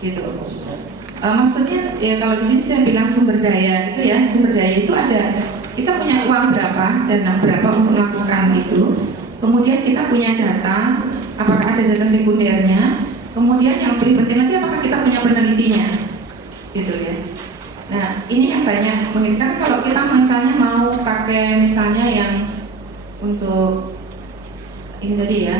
gitu. Maksudnya ya kalau di sini saya bilang sumber daya itu ya, sumber daya itu ada, kita punya uang berapa, dana berapa untuk melakukan itu. Kemudian kita punya data, apakah ada data sekundernya. Kemudian yang lebih penting lagi, apakah kita punya penelitinya, gitu ya. Nah ini yang banyak menginginkan. Kalau kita misalnya mau pakai misalnya yang untuk ini tadi ya,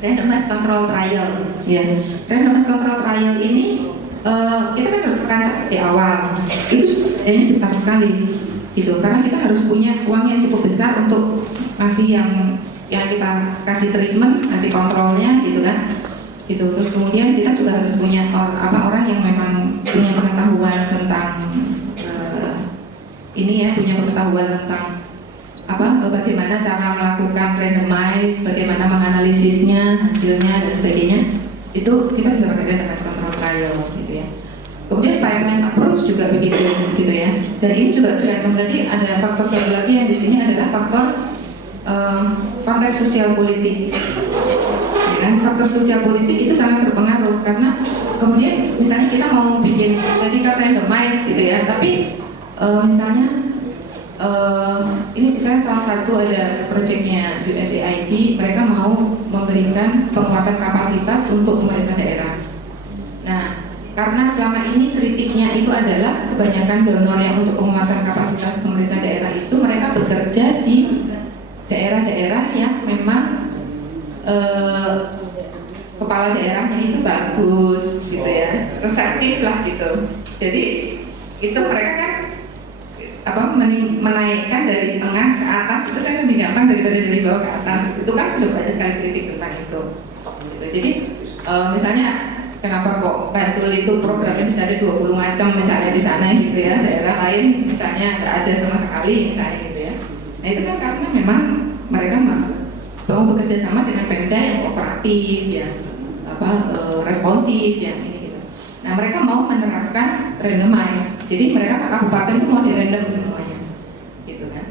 randomized control trial, ya. Randomized control trial ini kita kan harus merancang di awal. Itu ini besar sekali, gitu. Karena kita harus punya uang yang cukup besar untuk ngasih yang kita kasih treatment, kasih kontrolnya, gitu kan. Gitu. Terus kemudian kita juga harus punya orang yang memang punya pengetahuan tentang ini ya, punya pengetahuan tentang bagaimana cara melakukan randomize, bagaimana menganalisisnya, hasilnya dan sebagainya. Itu kita bisa pakai randomized control trial, gitu ya. Kemudian pipeline approach juga begitu, gitu ya. Dan ini juga tergantung tadi ada faktor lagi yang di sini adalah faktor konteks sosial politik. Ya kan? Faktor sosial politik itu sangat berpengaruh karena kemudian misalnya kita mau bikin tadi kan randomize, gitu ya. Tapi misalnya ini misalnya salah satu ada proyeknya USAID, mereka mau memberikan penguatan kapasitas untuk pemerintah daerah. Nah, karena selama ini kritiknya itu adalah kebanyakan donor yang untuk penguatan kapasitas pemerintah daerah itu mereka bekerja di daerah-daerah yang memang kepala daerahnya itu bagus, gitu ya, reseptif lah gitu. Jadi itu mereka kan menaikkan dari tengah ke atas itu kan lebih gampang daripada dari bawah ke atas. Itu kan sudah banyak sekali kritik tentang itu. Gitu. Jadi misalnya kenapa kok Bantul itu programnya bisa ada 20 macam misalnya di sana, gitu ya, daerah lain misalnya nggak ada sama sekali misalnya, gitu ya. Nah itu kan karena memang mereka mau bekerja sama dengan Pemda yang kooperatif, yang responsif, yang ini gitu. Nah mereka mau menerapkan randomize. Jadi mereka ke kabupaten itu mau di random semuanya, gitu kan.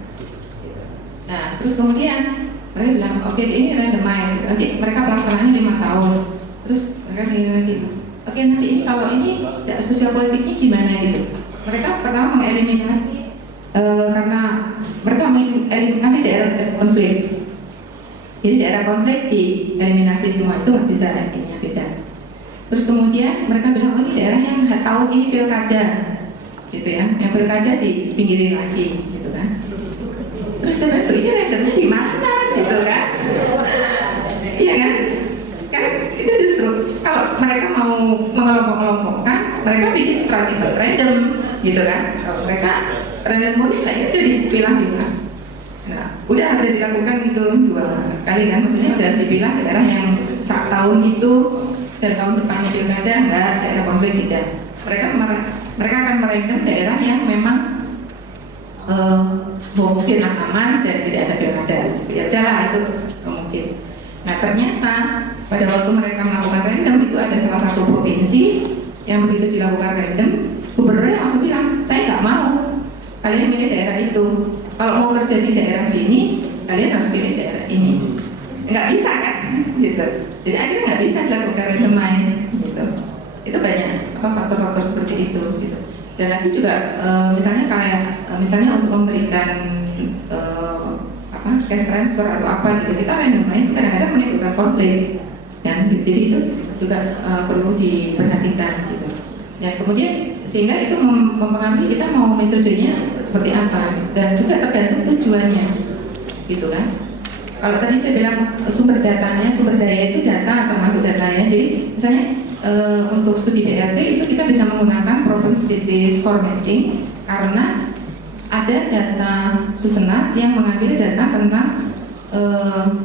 Nah terus kemudian mereka bilang oke, ini randomize, nanti mereka pelaksanaannya 5 tahun. Terus mereka bilang lagi, oke, nanti ini kalau ini sosial politiknya gimana gitu. Mereka pertama mengeliminasi karena mereka mengeliminasi daerah konflik. Jadi daerah konflik dieliminasi semua, itu nggak bisa artinya beda. Terus kemudian mereka bilang ini daerah yang tahun ini pilkada, gitu ya, yang pilkada dipinggirin lagi, gitu kan. Terus saya bilang, ini randomnya di mana, gitu kan? Iya kan? Kan itu justru kalau mereka mau mengelompok-kelompokkan, mereka bikin strategi random, gitu kan? Kalau mereka random murni, saya udah dipilah-pilah. Nah, udah ada dilakukan itu 2 kali kan, maksudnya udah dipilah daerah yang saat tahun itu dan tahun depannya pilkada enggak, daerah konflik tidak. Mereka akan merandom daerah yang memang mungkinlah aman dan tidak ada pilkada. Ya udahlah itu mungkin. Nah ternyata pada waktu mereka melakukan random itu ada salah satu provinsi yang begitu dilakukan random, gubernurnya langsung bilang saya nggak mau kalian milih daerah itu. Kalau mau kerja di daerah sini, kalian harus pilih daerah ini. Nggak bisa kan? Gitu. Jadi akhirnya nggak bisa dilakukan randomize. Gitu. Itu banyak faktor-faktor seperti itu. Gitu. Dan lagi juga misalnya misalnya untuk memberikan cash transfer atau apa gitu, kita randomize kadang-kadang menimbulkan konflik. Dan jadi itu juga perlu diperhatikan. Gitu. Dan kemudian sehingga itu mempengaruhi kita mau metodenya seperti apa dan juga tergantung tujuannya, gitu kan. Kalau tadi saya bilang sumber daya itu data termasuk data ya. Jadi misalnya untuk studi BRT itu kita bisa menggunakan propensity score matching karena ada data Susenas yang mengambil data tentang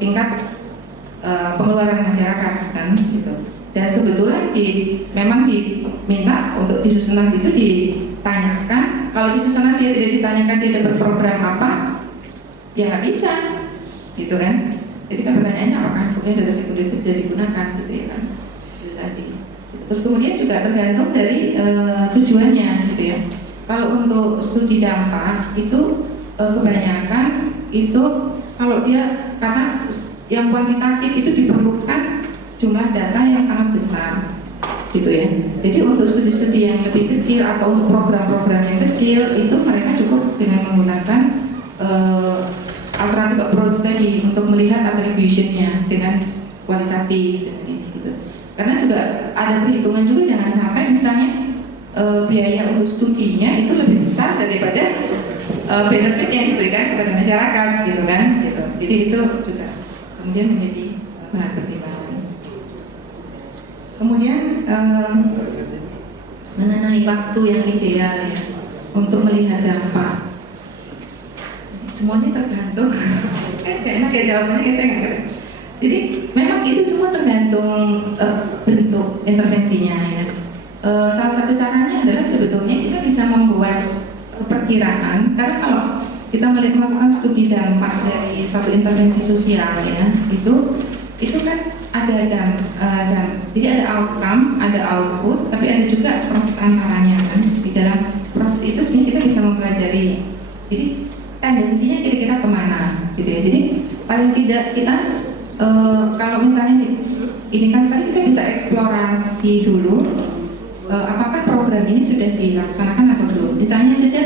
tingkat pengeluaran masyarakat kan, gitu. Dan kebetulan memang diminta untuk di Susenas itu ditanyakan. Kalau di Susenas dia tidak ditanyakan dia dapat program apa, ya nggak bisa, gitu kan. Jadi kan pertanyaannya apakah kemudian data sekunder itu bisa digunakan, gitu ya kan. Tadi. Terus kemudian juga tergantung dari tujuannya, gitu ya. Kalau untuk studi dampak itu kebanyakan itu kalau dia karena yang kuantitatif itu diperlukan jumlah data yang sangat besar. gitu ya. Jadi untuk studi-studi yang lebih kecil atau untuk program-program yang kecil itu mereka cukup dengan menggunakan alternative approach tadi untuk melihat attribution-nya dengan kualitatif gitu. Karena juga ada perhitungan juga, jangan sampai misalnya biaya untuk studinya itu lebih besar daripada benefit yang diberikan kepada masyarakat gitu kan gitu. Jadi itu juga kemudian menjadi bahan pertimbangan. Kemudian mengenai waktu yang ideal ya untuk melihat dampak, semuanya tergantung. Kayak enak ya jawabannya, saya nggak ngerti. Jadi memang itu semua tergantung bentuk intervensinya ya. Salah satu caranya adalah sebetulnya kita bisa membuat perkiraan, karena kalau kita melakukan studi dampak dari suatu intervensi sosial ya, itu kan ada jadi ada outcome, ada output, tapi ada juga proses antaranya kan. Di dalam proses itu sebenarnya kita bisa mempelajari. Jadi tendensinya kira-kira kemana gitu ya. Jadi paling tidak kita kalau misalnya ini kan tadi kita bisa eksplorasi dulu apakah program ini sudah dilaksanakan atau belum. Misalnya saja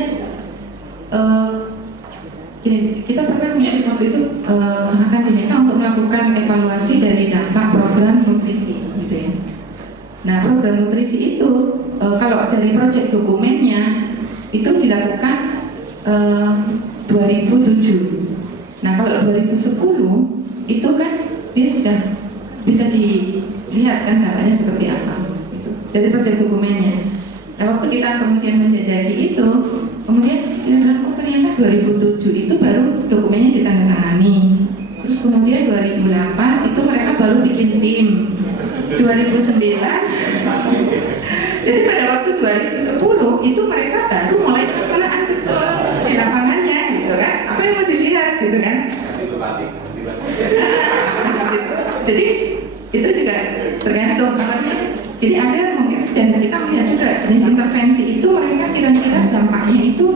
kita pernah waktu itu akan diminta untuk melakukan evaluasi dari dampak program nutrisi gitu ya. Nah program nutrisi itu kalau dari proyek dokumennya itu dilakukan 2007. Nah kalau 2010 itu kan dia sudah bisa dilihat kan dampaknya seperti apa gitu, dari proyek dokumennya. Nah waktu kita kemudian menjajaki itu, kemudian ternyata 2007 itu baru dokumennya ditandatangani. Terus kemudian 2008 itu mereka baru bikin tim. 2009 jadi pada waktu 2010 itu mereka baru mulai pelaksanaan betul di lapangannya gitu kan. Apa yang mau dilihat gitu kan. Jadi itu juga tergantung. Jadi ada mungkin, dan kita melihat juga jenis intervensi itu mereka kira-kira dampaknya itu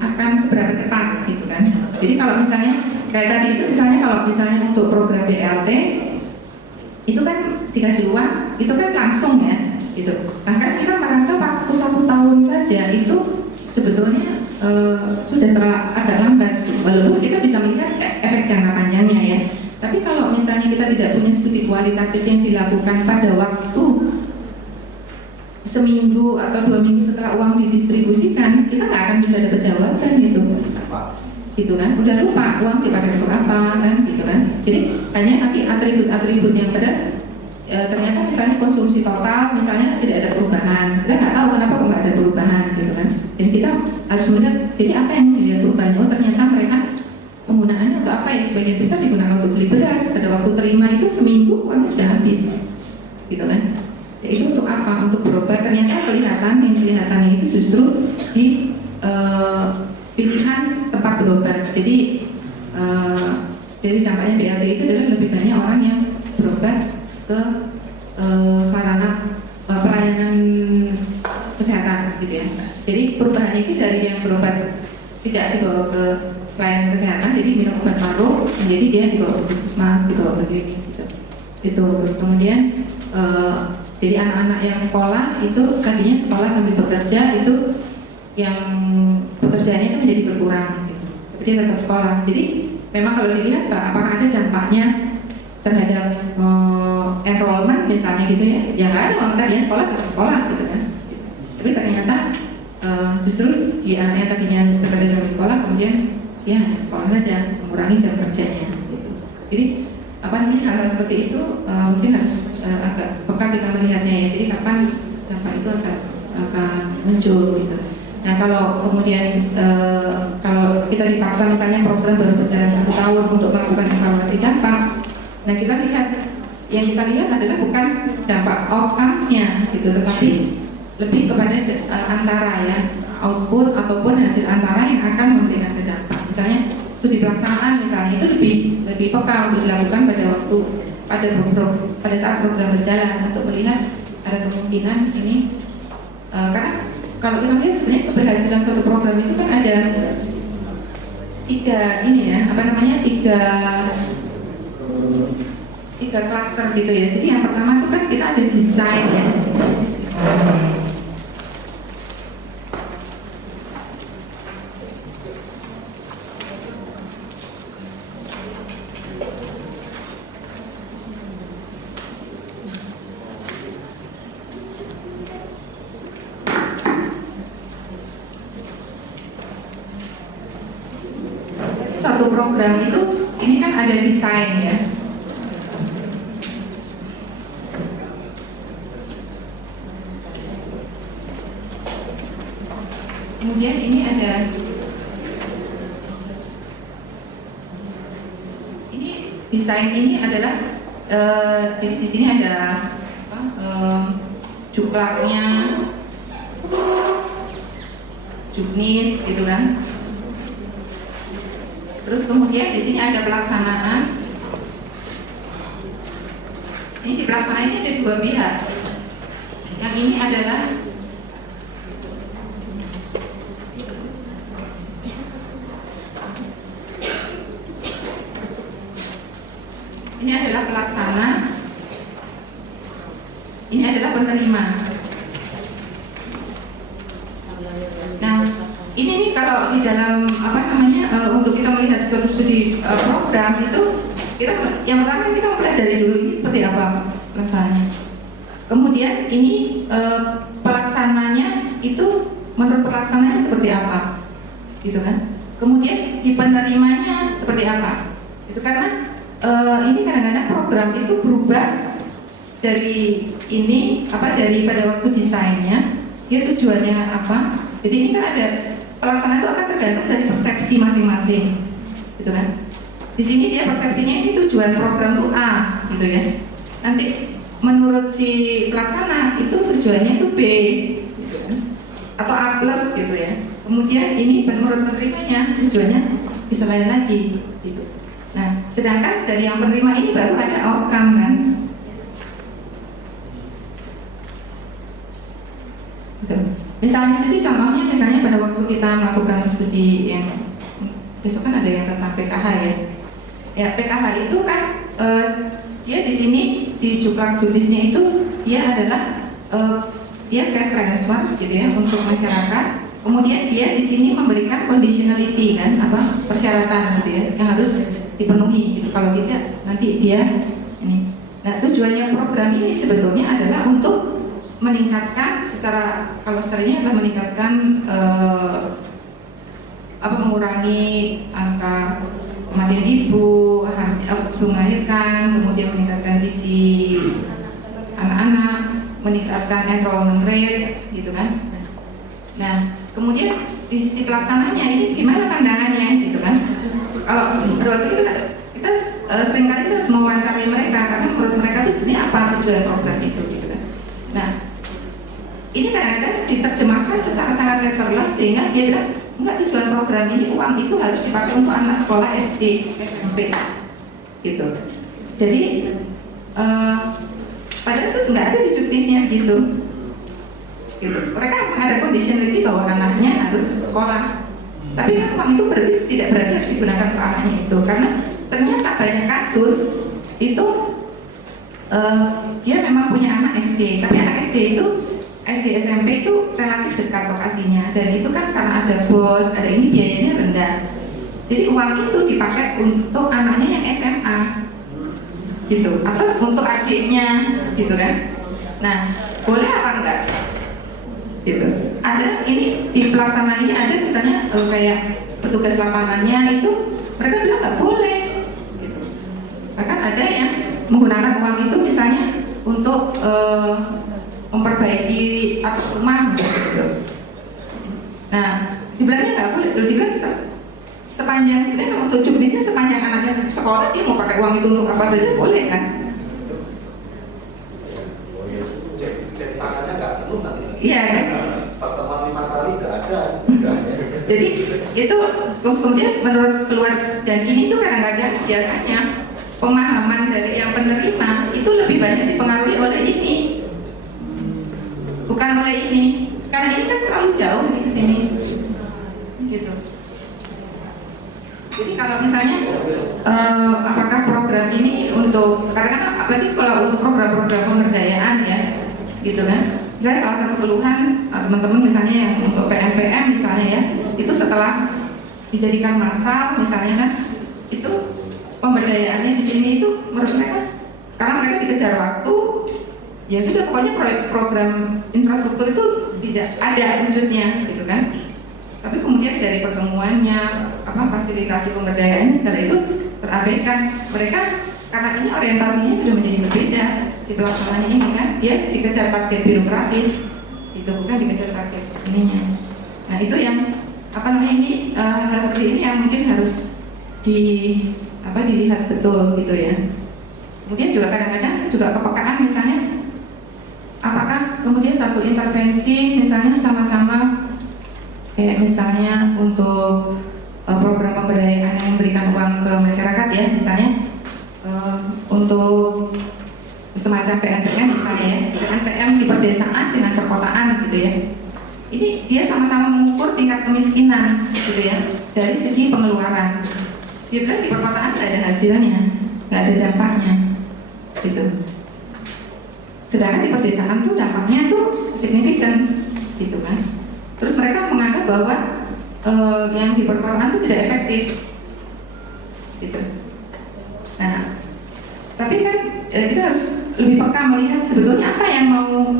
akan seberapa cepat gitu kan. Jadi kalau misalnya kayak tadi itu misalnya kalau misalnya untuk program BLT itu kan dikasih uang itu kan langsung ya gitu. Bahkan kita merasa waktu 1 tahun saja itu sebetulnya sudah agak lambat gitu. Walaupun kita bisa melihat efek jangka panjangnya ya. Tapi kalau misalnya kita tidak punya studi kualitatif yang dilakukan pada waktu seminggu atau 2 minggu setelah uang didistribusikan, kita nggak akan bisa dapat jawaban gitu kan. Udah lupa uang dipakai untuk apa kan gitu kan. Jadi hanya nanti atribut-atribut yang ternyata misalnya konsumsi total misalnya tidak ada perubahan, kita nggak tahu kenapa kok nggak ada perubahan gitu kan. Jadi kita harus melihat jadi apa yang dilihat perubahannya. Oh ternyata mereka penggunaannya untuk apa ya, sebagian besar digunakan untuk beli beras, pada waktu terima itu seminggu uangnya sudah habis gitu kan. Ya, itu untuk apa? Untuk berobat. Ternyata kelihatannya itu justru di pilihan tempat berobat. Jadi dampaknya BLT itu adalah lebih banyak orang yang berobat ke sarana pelayanan kesehatan gitu ya. Jadi perubahan itu dari yang berobat tidak dibawa ke pelayanan kesehatan, jadi minum obat baru, menjadi dia dibawa ke puskesmas, dibawa ke klinik gitu. Itu terus kemudian jadi anak-anak yang sekolah itu tadinya sekolah sambil bekerja itu yang pekerjaannya itu menjadi berkurang gitu. Tapi dia tetap sekolah. Jadi memang kalau dilihat Pak, apakah ada dampaknya terhadap enrollment misalnya gitu ya? Ya nggak ada, orang tadinya sekolah tetap sekolah gitu kan. Tapi ternyata justru dia anak yang tadinya bekerja sambil sekolah kemudian dia hanya sekolah saja, mengurangi jam kerjanya gitu. Jadi apa namanya hal seperti itu mungkin harus agak peka kita melihatnya ya. Jadi kapan dampak itu akan muncul gitu. Nah kalau kemudian kalau kita dipaksa misalnya program baru berjalan 1 tahun untuk melakukan evaluasi dampak, nah kita lihat yang kita lihat adalah bukan dampak outcomes-nya gitu, tetapi lebih kepada antara ya output ataupun hasil antara yang akan memberikan dampak. Misalnya studi pelaksanaan misalnya itu lebih peka untuk dilakukan pada saat program berjalan untuk melihat ada kemungkinan ini karena kalau kita lihat sebenarnya keberhasilan suatu program itu kan ada tiga klaster gitu ya. Jadi yang pertama itu kan kita ada desain ya. Suatu program itu, ini kan ada desain ya. Kemudian ini ada, ini desain ini adalah di sini ada juklaknya, juknis gitu kan. Terus kemudian di sini ada pelaksanaan. Ini di pelaksanaan ini ada dua pihak. Yang ini adalah pelaksana, ini adalah penerima. Nah, ini nih kalau di dalam untuk kita melihat studi program itu, kita yang pertama kita mempelajari dulu ini seperti apa pelaksananya. Kemudian ini pelaksananya itu menurut pelaksananya seperti apa, gitu kan? Kemudian di penerimanya seperti apa? Itu karena ini kadang-kadang program itu berubah dari ini dari pada waktu desainnya, dia tujuannya apa. Jadi ini kan ada pelaksanaan itu akan tergantung dari persepsi masing-masing, gitu kan? Di sini dia persepsinya ini tujuan program itu A, gitu ya. Nanti menurut si pelaksana itu tujuannya itu B, gitu kan? Atau A plus, gitu ya. Kemudian ini menurut penerimanya tujuannya bisa lain lagi, gitu. Nah, sedangkan dari yang penerima ini baru ada outcome kan? Gitu. Misalnya saja contohnya, misalnya pada waktu kita melakukan studi yang besok kan ada yang tentang PKH ya. Ya PKH itu kan dia di sini di juklak juknisnya itu dia adalah dia cash transfer gitu ya untuk masyarakat. Kemudian dia di sini memberikan conditionality kan, persyaratan gitu ya yang harus dipenuhi gitu. Kalau tidak nanti dia ini. Nah, tujuannya program ini sebetulnya adalah untuk meningkatkan kalau secara ini adalah meningkatkan mengurangi angka kematian ibu, melahirkan, kemudian meningkatkan gizi anak-anak, meningkatkan enrollment rate, gitu kan. Nah, kemudian di sisi pelaksananya ini gimana pandangannya, gitu kan. Kalau pada waktu itu kita seringkali harus mewawancarai mereka karena menurut mereka itu sebenarnya apa tujuan program itu, gitu kan. Nah, ini kadang-kadang diterjemahkan secara sangat letterless sehingga dia bilang enggak, tujuan program ini uang itu harus dipakai untuk anak sekolah SD, SMP, gitu. Jadi padahal itu nggak ada di juknisnya gitu. Mereka ada conditionality bahwa anaknya harus sekolah. Tapi kan uang itu tidak berarti harus digunakan untuk anaknya itu, karena ternyata banyak kasus itu dia memang punya anak SD, tapi anak SD itu SD SMP itu relatif dekat lokasinya, dan itu kan karena ada bos, ada ini biayanya rendah. Jadi uang itu dipakai untuk anaknya yang SMA, gitu, atau untuk adiknya, gitu kan. Nah, boleh apa enggak? Gitu. Ada ini di pelaksanaan ini ada misalnya kayak petugas lapangannya itu mereka bilang nggak boleh. Gitu. Bahkan ada yang menggunakan uang itu misalnya untuk memperbaiki atap rumah gitu. Nah, dibilangnya nggak boleh, dibilang sepanjang sebenarnya untuk juknisnya sepanjang anaknya sekolah dia mau pakai uang itu untuk apa saja boleh kan? Cetakannya nggak penuh nanti. Iya kan? Pertemuan 5 kali nggak ada. Jadi itu kemudian menurut keluar, dan ini tuh kadang-kadang biasanya pemahaman dari yang penerima itu lebih banyak dipengaruhi oleh ini, bukan oleh ini, karena ini kan terlalu jauh nih ke sini, gitu. Jadi kalau misalnya apakah program ini untuk, karena kan apalagi kalau untuk program-program pemberdayaan ya, gitu kan, Misalnya salah satu keluhan teman-teman misalnya yang untuk PNPM misalnya ya, itu setelah dijadikan massal misalnya kan, itu pemberdayaannya di sini itu menurut mereka karena mereka dikejar waktu, ya sudah pokoknya program infrastruktur itu tidak ada wujudnya gitu kan. Tapi kemudian dari pertemuannya, fasilitasi pemberdayaannya segala itu terabaikan. Mereka karena ini orientasinya sudah menjadi berbeda. Si pelaksananya ini kan dia dikejar target birokratis, itu bukan dikejar target ininya. Nah itu yang ini hal seperti ini yang mungkin harus dilihat betul gitu ya. Kemudian juga kadang-kadang juga kepekaan misalnya, apakah kemudian satu intervensi misalnya sama-sama kayak misalnya untuk program pemberdayaan yang memberikan uang ke masyarakat ya, misalnya untuk semacam PNPM misalnya ya, PNPM di perdesaan dengan perkotaan gitu ya. Ini dia sama-sama mengukur tingkat kemiskinan gitu ya dari segi pengeluaran. Dia bilang di perkotaan nggak ada hasilnya, nggak ada dampaknya gitu. Sedangkan di perdesaan tuh dampaknya tuh signifikan gitu kan. Terus mereka menganggap bahwa yang di perkotaan itu tidak efektif gitu. Nah, tapi kan kita harus lebih peka melihat sebetulnya apa yang mau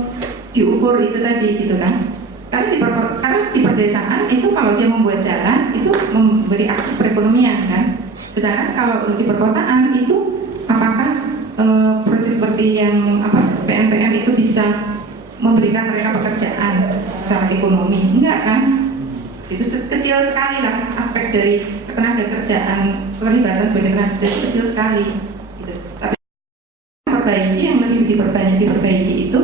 diukur itu tadi gitu kan. Karena di perdesaan itu kalau dia membuat jalan itu memberi akses perekonomian kan. Sedangkan kalau di perkotaan itu apakah proses seperti yang PNPM itu bisa memberikan mereka pekerjaan secara ekonomi? Enggak kan? Itu kecil sekali lah aspek dari tenaga kerjaan, terlibatan sebagai tenaga kerja itu kecil sekali gitu. Tapi yang lebih diperbaiki itu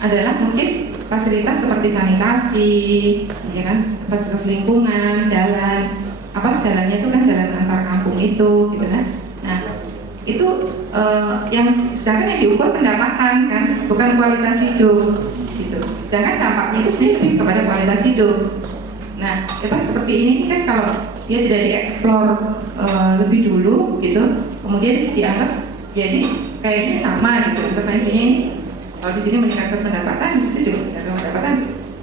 adalah mungkin fasilitas seperti sanitasi, ya kan, fasilitas lingkungan, jalan, jalannya itu kan jalan antar kampung itu, gitu kan. Nah, itu yang sedangkan yang diukur pendapatan kan, bukan kualitas hidup, gitu. Sedangkan dampaknya itu sendiri lebih kepada kualitas hidup. Nah, seperti ini kan kalau dia tidak dieksplor lebih dulu, gitu, kemudian dianggap jadi kayaknya sama gitu intervensinya ini. Kalau di sini meningkatkan pendapatan, di situ juga meningkatkan pendapatan.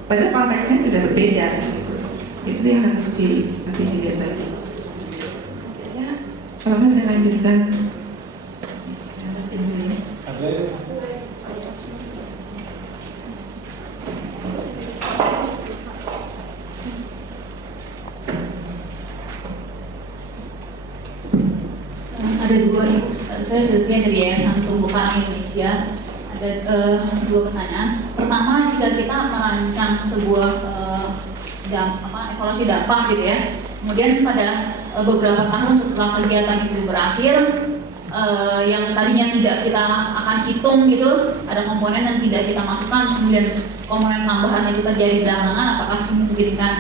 Padahal konteksnya sudah berbeda. Itu yang harus dilihat lagi. Ya, kalau saya lanjutkan. Ada dua, saya sebetulnya dari Yayasan Terumbu Karang Indonesia. Ada dua pertanyaan. Pertama, jika kita merancang sebuah evaluasi dampak gitu ya, kemudian pada beberapa tahun setelah kegiatan itu berakhir, yang tadinya tidak kita akan hitung gitu, ada komponen yang tidak kita masukkan, kemudian komponen tambahan yang terjadi belakangan, apakah memungkinkan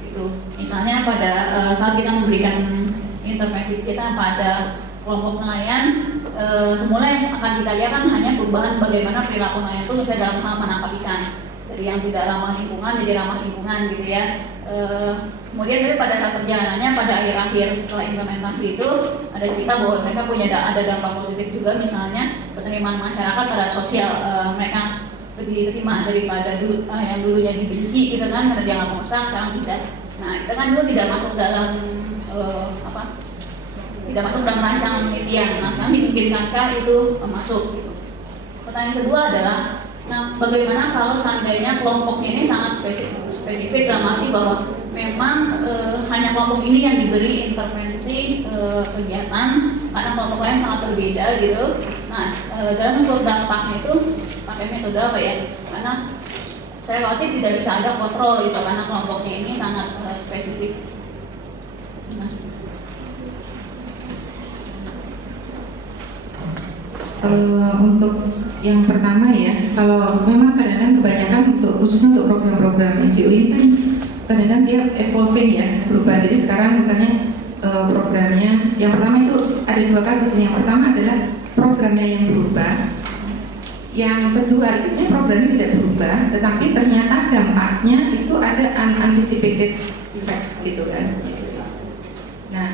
gitu? Misalnya pada saat kita memberikan intervensi kita pada kelompok nelayan, semula yang akan kita lihat kan hanya perubahan bagaimana perilaku nelayan itu bisa dalam hal menangkap ikan, dari yang tidak ramah lingkungan jadi ramah lingkungan gitu ya. Kemudian dari pada saat perjalanannya pada akhir-akhir setelah implementasi itu ada cerita bahwa mereka punya ada dampak positif juga, misalnya penerimaan masyarakat terhadap sosial, mereka lebih diterima daripada dulu yang dulunya dibenci gitu kan, karena dia nggak pengusaha, sekarang tidak. Nah itu kan dulu tidak masuk dalam tidak masuk dalam rancangan penelitian. Nah sekarang dimungkinkankah itu masuk gitu. Pertanyaan kedua adalah, nah bagaimana kalau seandainya kelompoknya ini sangat spesifik dalam arti bahwa memang hanya kelompok ini yang diberi intervensi kegiatan karena kelompok lain sangat berbeda gitu. Nah dalam mengukur dampaknya itu pakai metode apa ya? Karena saya khawatir tidak bisa ada kontrol gitu karena kelompoknya ini sangat spesifik. Untuk yang pertama ya, kalau memang kadang-kadang kebanyakan khususnya untuk program-program NGO ini kan kadang-kadang dia evolving ya, berubah. Jadi sekarang misalnya programnya yang pertama itu ada dua kasus. Yang pertama adalah programnya yang berubah. Yang kedua itu sebenarnya programnya tidak berubah, tetapi ternyata dampaknya itu ada unanticipated effect gitu kan. Nah,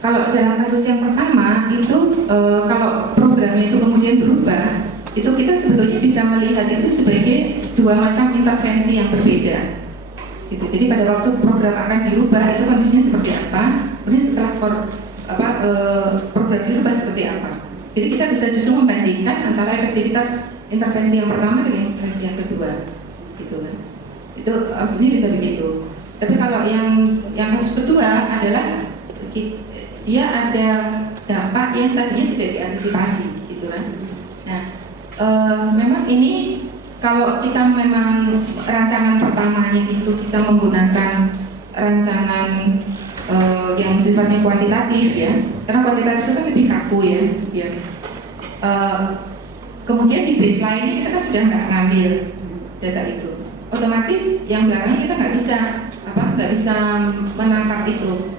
kalau dalam kasus yang pertama itu kalau programnya itu kemudian berubah, itu kita sebetulnya bisa melihat itu sebagai dua macam intervensi yang berbeda. Gitu. Jadi pada waktu program akan dirubah itu kondisinya seperti apa, kemudian setelah program dirubah seperti apa. Jadi kita bisa justru membandingkan antara efektivitas intervensi yang pertama dengan intervensi yang kedua, gitu kan? Itu sebenarnya bisa begitu. Tapi kalau yang kasus kedua adalah dia ada dampak yang tadinya tidak diantisipasi, gitu kan? Nah, memang ini kalau kita memang rancangan pertamanya itu kita menggunakan rancangan yang sifatnya kuantitatif ya, karena kuantitatif itu kan lebih kaku ya. Kemudian di baseline kita kan sudah nggak ngambil data itu, otomatis yang belakangnya kita nggak bisa menangkap itu.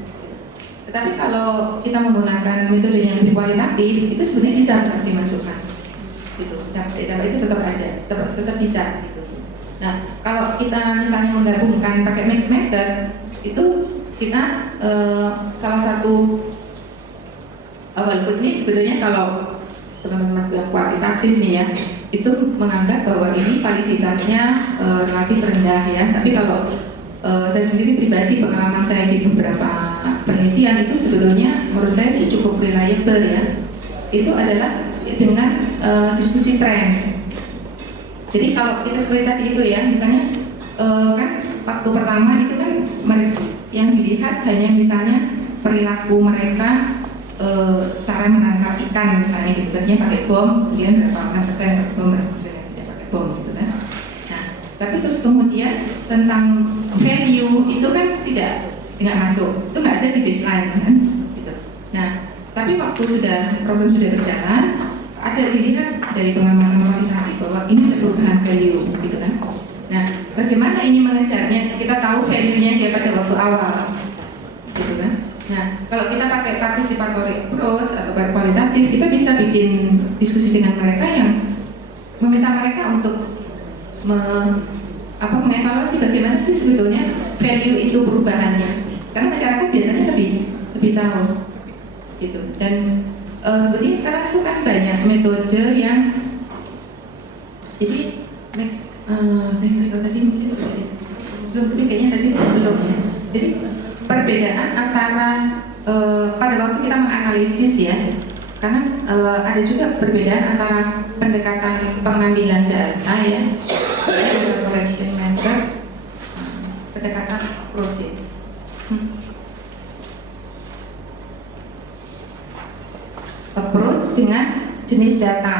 Tetapi kalau kita menggunakan metode yang lebih kualitatif itu sebenarnya bisa dimasukkan, gitu. Dampak itu tetap ada, tetap bisa. Gitu. Nah, kalau kita misalnya menggabungkan pakai mixed method itu kita salah satu walaupun ini sebenarnya kalau teman-teman yang kuantitatif nih ya, itu menganggap bahwa ini validitasnya relatif rendah ya. Tapi kalau saya sendiri pribadi, pengalaman saya di beberapa penelitian itu sebetulnya menurut saya sih cukup reliable ya. Itu adalah dengan diskusi tren. Jadi kalau kita seperti tadi itu ya, misalnya kan waktu pertama itu kan yang dilihat hanya misalnya perilaku mereka, cara menangkap ikan misalnya gitu, tadinya pakai bom, kemudian berapa persen pakai bom, berapa persen tidak pakai bom gitu kan. Nah, tapi terus kemudian tentang value itu kan tidak masuk, itu nggak ada di baseline kan, gitu. Nah, tapi waktu program sudah berjalan, ada dilihat dari pengamatan kuantitatif bahwa ini ada perubahan value, gitu kan. Nah, bagaimana ini mengejarnya? Kita tahu value-nya dia pada waktu awal, gitu kan. Nah, kalau kita pakai participatory approach atau kualitatif, kita bisa bikin diskusi dengan mereka yang meminta mereka untuk mengevaluasi bagaimana sih sebetulnya value itu perubahannya. Karena masyarakat biasanya lebih tahu, gitu. Dan sebenarnya sekarang itu kan banyak metode yang jadi saya tadi belum, tapi kayaknya tadi belum ya. Jadi perbedaan antara pada waktu kita menganalisis ya, karena ada juga perbedaan antara pendekatan pengambilan data ya, collection methods, pendekatan approach. Approach dengan jenis data.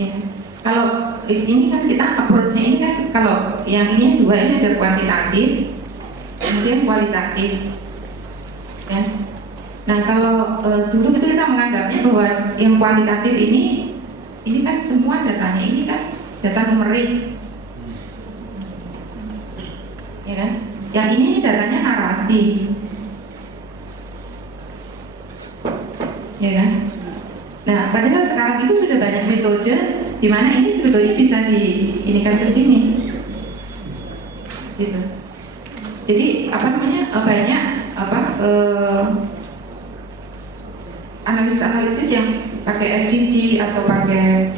Ya. Kalau ini kan kita approach-nya ini kan, kalau yang ini dua ini ada kuantitatif, kemudian kualitatif. Ya. Nah kalau dulu itu kita menganggapnya bahwa yang kuantitatif ini kan semua datanya ini kan data numerik, ya kan? Yang ini datanya narasi, ya kan? Nah, padahal sekarang itu sudah banyak metode di mana ini sebetulnya bisa diinikan ke sini, gitu. Jadi banyak analisis yang pakai FGD atau pakai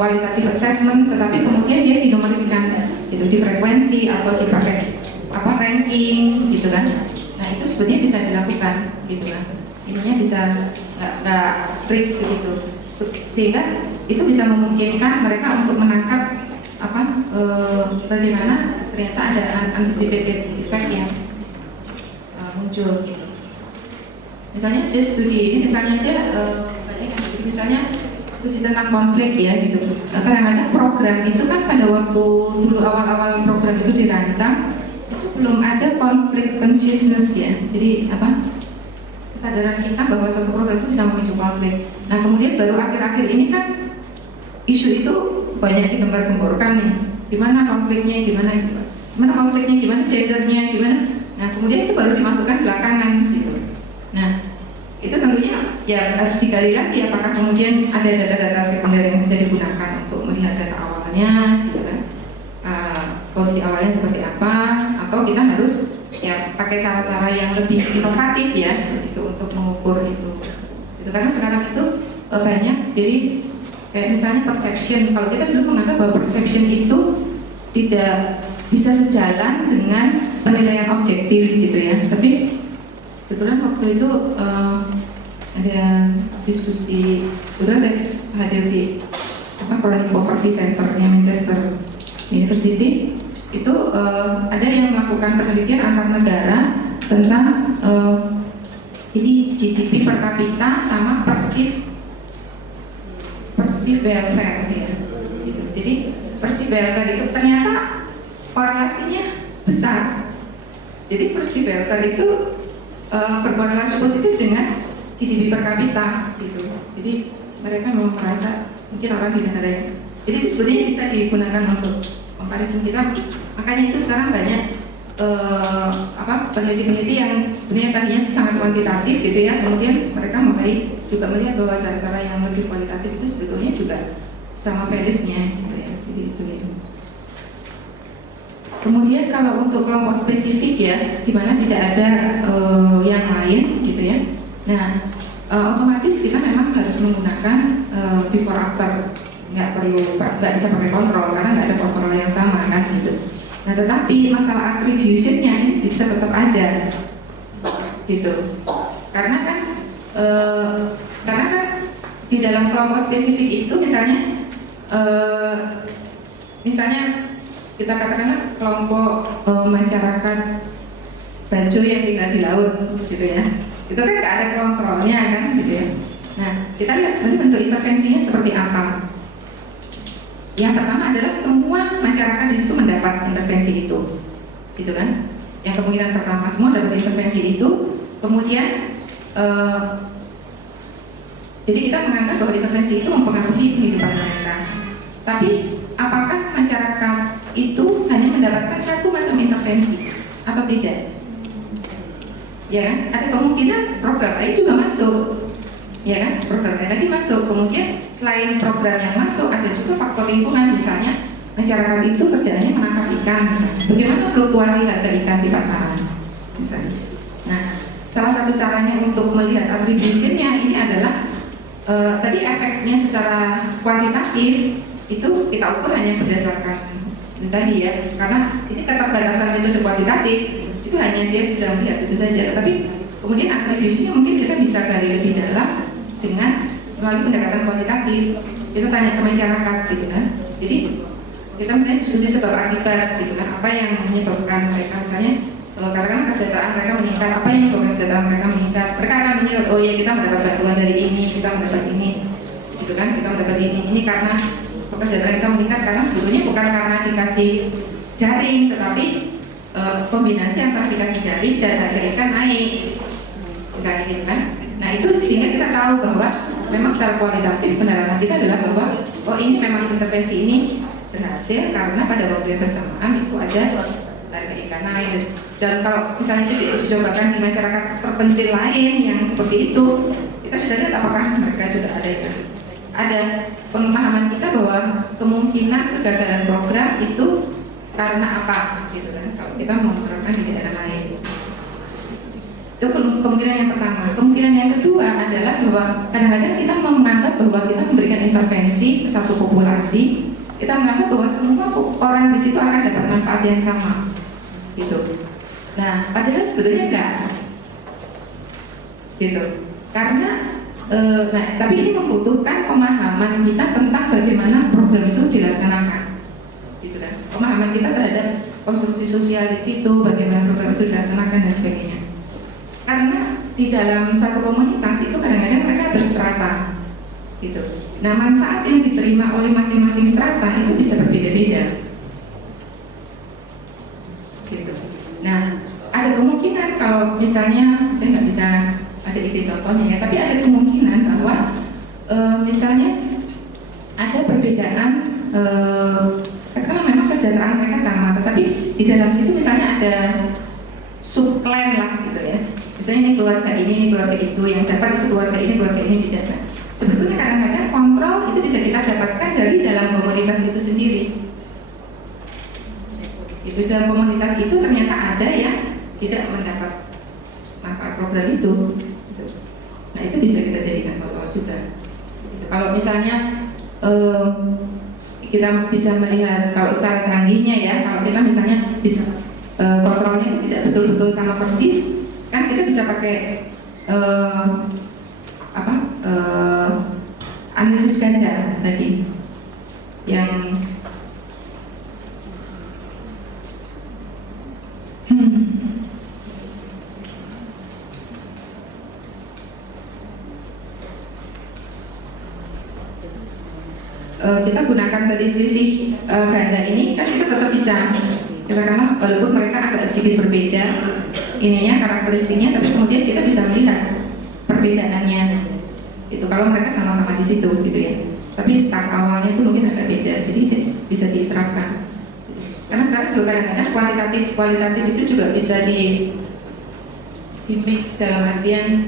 qualitative assessment, tetapi kemudian dia dinomorkan, gitu, di frekuensi atau dipakai ranking, gitu kan. Nah itu sebenarnya bisa dilakukan, gitu kan. Ininya bisa nggak strict begitu, sehingga itu bisa memungkinkan mereka untuk menangkap bagaimana ternyata ada anticipated effect yang muncul, gitu. Misalnya studi ini misalnya aja misalnya studi tentang konflik ya, gitu. Kadang-kadang program itu kan pada waktu dulu awal-awal program itu dirancang itu belum ada konflik consciousness ya. Jadi kesadaran kita bahwa suatu program itu bisa memicu konflik. Nah kemudian baru akhir-akhir ini kan isu itu banyak digembar-gemborkan nih. Gimana konfliknya, gimana konfliknya, gimana gendernya, gimana. Nah kemudian itu baru dimasukkan belakangan gitu. Nah itu tentunya ya harus digali lagi apakah kemudian ada data-data sekunder yang bisa digunakan untuk melihat data awalnya, gitu kan. Kondisi awalnya seperti apa, atau kita harus ya pakai cara-cara yang lebih inovatif ya, itu untuk mengukur itu Karena sekarang itu banyak, jadi kayak misalnya perception. Kalau kita dulu menganggap bahwa perception itu tidak bisa sejalan dengan penilaian objektif gitu ya. Tapi kebetulan waktu itu ada diskusi, kebetulan saya hadir di Chronic Poverty Center-nya Manchester University. Itu ada yang melakukan penelitian antar negara tentang ini GDP per kapita sama perceived welfare ya. Gitu. Jadi perceived welfare itu ternyata korelasinya besar. Jadi perceived welfare itu berkorelasi positif dengan GDP per kapita gitu. Jadi mereka memang merasa mungkin orang di negara ini. Jadi itu sebenarnya bisa digunakan untuk comparison kita. Makanya itu sekarang banyak peneliti-peneliti yang sebenarnya tadinya itu sangat kuantitatif gitu ya. Kemudian mereka mulai juga melihat bahwa cara yang lebih kualitatif itu sebetulnya juga sama validnya gitu ya. Jadi itu ya. Kemudian kalau untuk kelompok spesifik ya, di mana tidak ada yang lain gitu ya. Nah, otomatis kita memang harus menggunakan before after, nggak bisa pakai kontrol karena nggak ada kontrol yang sama kan gitu. Nah, tetapi masalah attribution-nya ini bisa tetap ada gitu. Karena kan di dalam kelompok spesifik itu misalnya kita katakanlah kelompok masyarakat Bajo yang tinggal di laut gitu ya. Itu kan nggak ada kontrolnya kan gitu ya. Nah, kita lihat sebenarnya bentuk intervensinya seperti apa. Yang pertama adalah semua masyarakat di situ mendapat intervensi itu, gitu kan? Yang kemungkinan pertama semua dapat intervensi itu, kemudian jadi kita menganggap bahwa intervensi itu mempengaruhi kehidupan mereka. Tapi apakah masyarakat itu hanya mendapatkan satu macam intervensi atau tidak? Ya kan? Ada kemungkinan program lain juga masuk. Ya kan, program lain lagi masuk. Kemudian selain program yang masuk, ada juga faktor lingkungan. Misalnya masyarakat itu kerjaannya menangkap ikan misalnya. Bagaimana fluktuasi harga ikan di pasaran misalnya. Nah, salah satu caranya untuk melihat attribution-nya ini adalah tadi efeknya secara kuantitatif itu kita ukur hanya berdasarkan tadi ya, karena ini keterbatasan metode kuantitatif itu hanya dia bisa melihat itu saja. Tapi kemudian attribution-nya mungkin kita bisa gali lebih dalam dengan melalui pendekatan kuantitatif. Kita tanya ke masyarakat gitu kan. Jadi kita misalnya diskusi sebab akibat gitu kan, apa yang menyebabkan mereka misalnya katakanlah kesejahteraan mereka meningkat, apa yang menyebabkan kesejahteraan mereka meningkat. Mereka akan menilai, oh ya kita mendapat bantuan dari ini, kita mendapat ini gitu kan, kita mendapat ini karena kesejahteraan kita meningkat karena sebetulnya bukan karena dikasih jaring, tetapi kombinasi antara dikasih jaring dan harga ikan naik misalnya gitu kan. Nah itu sehingga kita tahu bahwa memang secara kualitatif pendalaman kita adalah bahwa oh ini memang intervensi ini berhasil karena pada waktu yang bersamaan itu ada harga ikan naik. Dan kalau misalnya itu dicobakan di masyarakat terpencil lain yang seperti itu, kita sudah lihat apakah mereka juga ada pemahaman kita bahwa kemungkinan kegagalan program itu karena apa gitu kan, kalau kita menerapkan di daerah lain. Itu kemungkinan yang pertama. Kemungkinan yang kedua adalah bahwa kadang-kadang kita menganggap bahwa kita memberikan intervensi ke satu populasi, kita menganggap bahwa semua orang di situ akan dapat manfaat yang sama, gitu. Nah, padahal sebetulnya enggak, gitu. Karena, tapi ini membutuhkan pemahaman kita tentang bagaimana program itu dilaksanakan, gitu kan. Pemahaman kita terhadap konstruksi sosial di situ, bagaimana program itu dilaksanakan dan sebagainya. Karena di dalam satu komunitas itu kadang-kadang mereka berstrata, gitu. Nah, manfaat yang diterima oleh masing-masing strata itu bisa berbeda-beda, gitu. Nah, ada kemungkinan kalau misalnya saya nggak bisa ada ide contohnya ya, tapi ada kemungkinan bahwa misalnya ada perbedaan, karena memang kesejahteraan mereka sama, tetapi di dalam situ misalnya ada subklan lah, gitu ya. Misalnya ini keluarga ini keluarga itu, yang dapat itu keluarga ini tidak. Nah, sebetulnya kadang-kadang kontrol itu bisa kita dapatkan dari dalam komunitas itu sendiri. Itu dalam komunitas itu ternyata ada yang tidak mendapat manfaat program itu. Nah itu bisa kita jadikan Kalau misalnya kita bisa melihat kalau secara canggihnya ya, kalau kita misalnya bisa kontrolnya tidak betul-betul sama persis, kan kita bisa pakai analisis ganda tadi yang kita gunakan tadi selisih ganda ini kan kita tetap bisa katakanlah walaupun mereka agak sedikit berbeda ininya karakteristiknya, tapi kemudian kita bisa melihat perbedaannya itu kalau mereka sama-sama di situ gitu ya. Tapi start awalnya itu mungkin agak beda, jadi bisa diterapkan. Karena sekarang juga kadang-kadang kualitatif itu juga bisa di mix dalam artian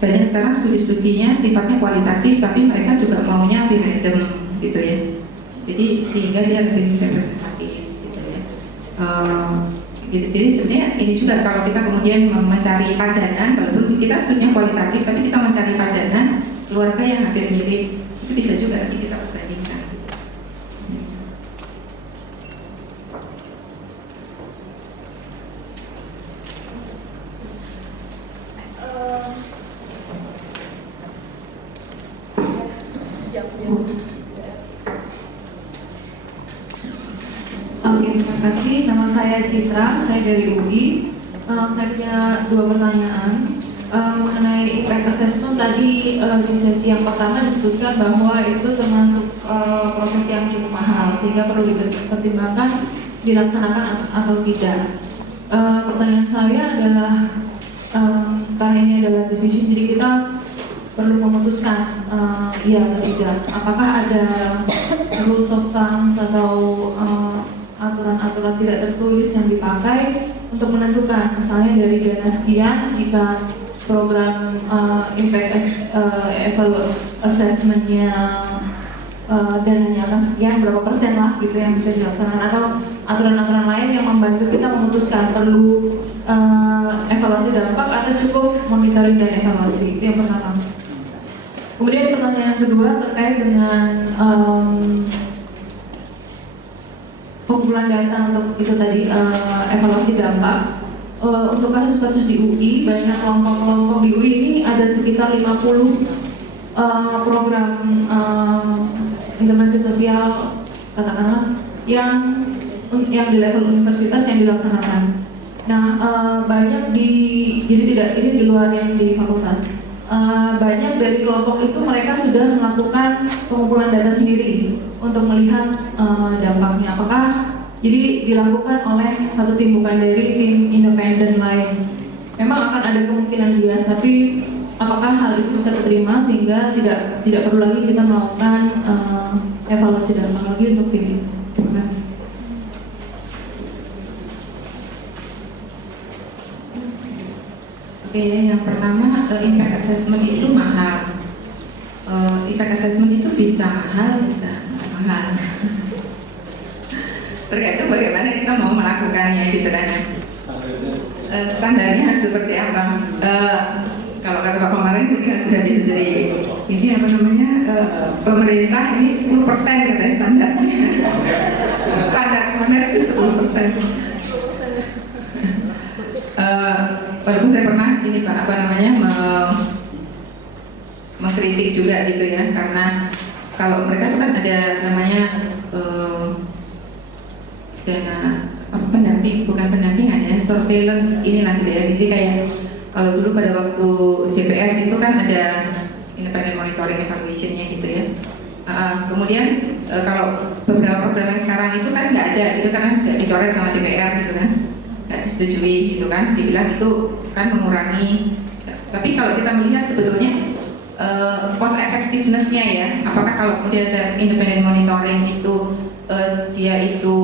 banyak sekarang studi-studinya sifatnya kualitatif, tapi mereka juga maunya di random gitu ya. Jadi sehingga dia lebih representatif gitu ya. Gitu. Jadi sebenarnya ini juga kalau kita kemudian mencari padanan, walaupun kita studinya kualitatif, tapi kita mencari padanan keluarga yang hampir mirip, itu bisa juga nanti kita perbandingkan. Oke, terima kasih. Nama saya Citra, saya dari UI. Saya punya 2 pertanyaan mengenai impact assessment. Tadi di sesi yang pertama disebutkan bahwa itu termasuk proses yang cukup mahal, sehingga perlu dipertimbangkan dilaksanakan atau tidak. Pertanyaan saya adalah karena ini adalah decision, jadi kita perlu memutuskan iya atau tidak. Apakah ada rules of thumb atau aturan-aturan tidak tertulis yang dipakai untuk menentukan, misalnya dari dana sekian, jika program impact assessment-nya dananya akan sekian, berapa persen lah gitu yang bisa dilaksanakan, atau aturan-aturan lain yang membantu kita memutuskan perlu evaluasi dampak atau cukup monitoring dan evaluasi. Itu yang pertama. Kemudian pertanyaan yang kedua terkait dengan pengumpulan data untuk itu tadi evaluasi dampak. Untuk kasus-kasus di UI, banyak kelompok-kelompok di UI ini ada sekitar 50 program intervensi sosial katakanlah yang di level universitas yang dilaksanakan. Nah, banyak jadi tidak ini di luar yang di fakultas. Banyak dari kelompok itu mereka sudah melakukan pengumpulan data sendiri untuk melihat dampaknya. Apakah jadi dilakukan oleh satu tim, bukan dari tim independen lain. Memang akan ada kemungkinan bias, tapi apakah hal itu bisa diterima sehingga tidak perlu lagi kita melakukan evaluasi dampak lagi untuk tim itu. Terima kasih. Oke, yang pertama impact assessment itu mahal. Impact assessment itu bisa mahal, bisa nggak mahal. Tergantung bagaimana kita mau melakukannya gitu kan. Standarnya seperti apa? Kalau kata Pak kemarin ini sudah jadi ini apa namanya pemerintah ini 10% katanya standarnya. Standar itu 10%. Walaupun saya pernah ini Pak apa namanya mengkritik juga gitu ya, karena kalau mereka itu kan ada namanya dana bukan pendampingan ya, surveillance inilah gitu ya. Jadi kayak kalau dulu pada waktu JPS itu kan ada independent monitoring evaluation-nya gitu ya. Kemudian kalau beberapa program yang sekarang itu kan nggak ada gitu, karena nggak dicoret sama DPR gitu kan, nggak disetujui gitu kan, dibilang itu kan mengurangi. Tapi kalau kita melihat sebetulnya cost effectiveness-nya ya, apakah kalau kemudian ada independent monitoring itu dia itu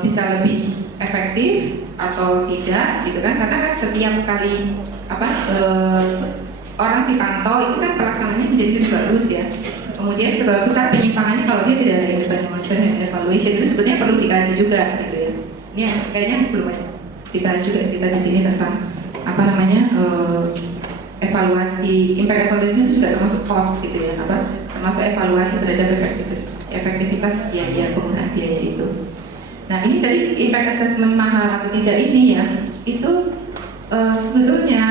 bisa lebih efektif atau tidak gitu kan, karena kan setiap kali orang dipantau itu kan pelaksanaannya menjadi lebih bagus ya. Kemudian seberapa besar penyimpangannya kalau dia tidak ada independent monitoring dan evaluation, itu sebetulnya perlu dikaji juga gitu ya. Ini kayaknya belum dibahas juga kita di sini tentang apa namanya evaluasi, impact evaluation itu juga termasuk cost gitu ya, termasuk evaluasi terhadap efektivitas biaya, penggunaan biaya itu. Nah ini tadi impact assessment mahal atau tidak ini ya, itu sebetulnya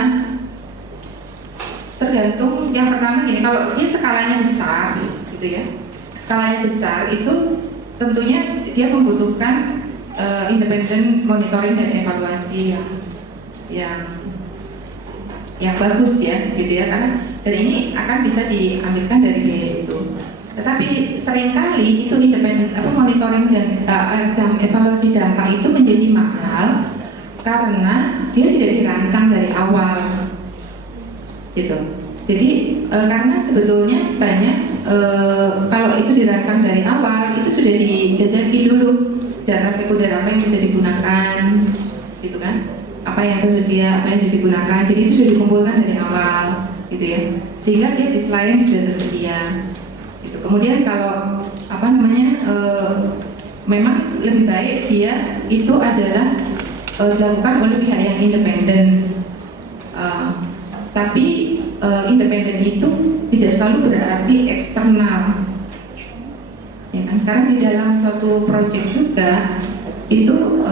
tergantung. Yang pertama gini, kalau dia skalanya besar gitu ya, skalanya besar itu tentunya dia membutuhkan independent monitoring dan evaluasi yang bagus ya gitu ya, karena dan ini akan bisa diambilkan dari biaya itu. Tetapi seringkali itu independen monitoring dan evaluasi dampak itu menjadi mahal karena dia tidak dirancang dari awal gitu. Jadi karena sebetulnya banyak kalau itu dirancang dari awal itu sudah dijajaki dulu data sekunder apa yang bisa digunakan gitu kan, apa yang tersedia, apa yang sudah digunakan, jadi itu sudah dikumpulkan dari awal gitu ya, sehingga dia baseline sudah tersedia gitu. Kemudian kalau memang lebih baik dia itu adalah dilakukan oleh pihak yang independen, tapi independen itu tidak selalu berarti eksternal ya kan? Karena di dalam suatu proyek juga itu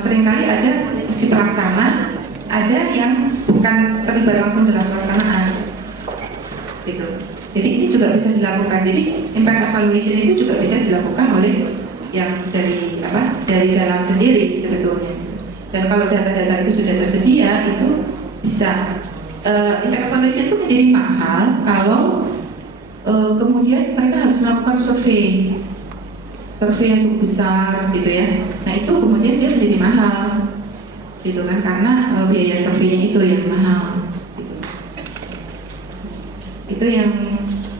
seringkali ada si pelaksana, ada yang bukan terlibat langsung dalam pelaksanaan gitu. Jadi ini juga bisa dilakukan. Jadi impact evaluation itu juga bisa dilakukan oleh yang dari dalam sendiri sebetulnya. Dan kalau data-data itu sudah tersedia itu bisa. Impact evaluation itu menjadi mahal kalau kemudian mereka harus melakukan survei yang cukup besar gitu ya. Nah itu kemudian dia menjadi mahal gitu kan, karena biaya surveinya itu yang mahal gitu. Itu yang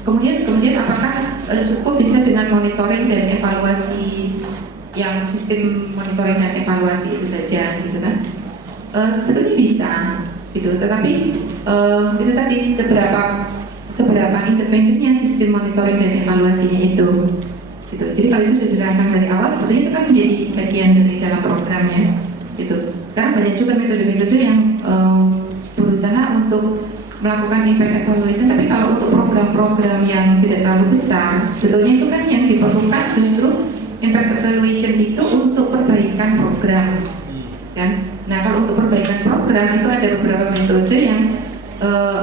kemudian apakah cukup bisa dengan monitoring dan evaluasi yang sistem monitoring dan evaluasi itu saja gitu kan? Sebetulnya bisa gitu, tetapi itu tadi seberapa independennya sistem monitoring dan evaluasinya itu gitu. Jadi kalau itu sudah dirancang dari awal, sebetulnya itu kan menjadi bagian dari dalam programnya gitu. Sekarang banyak juga metode-metode yang berusaha untuk melakukan impact evaluation, tapi kalau untuk program-program yang tidak terlalu besar, sebetulnya itu kan yang diperlukan justru impact evaluation itu untuk perbaikan program kan. Nah kalau untuk perbaikan program itu ada beberapa metode yang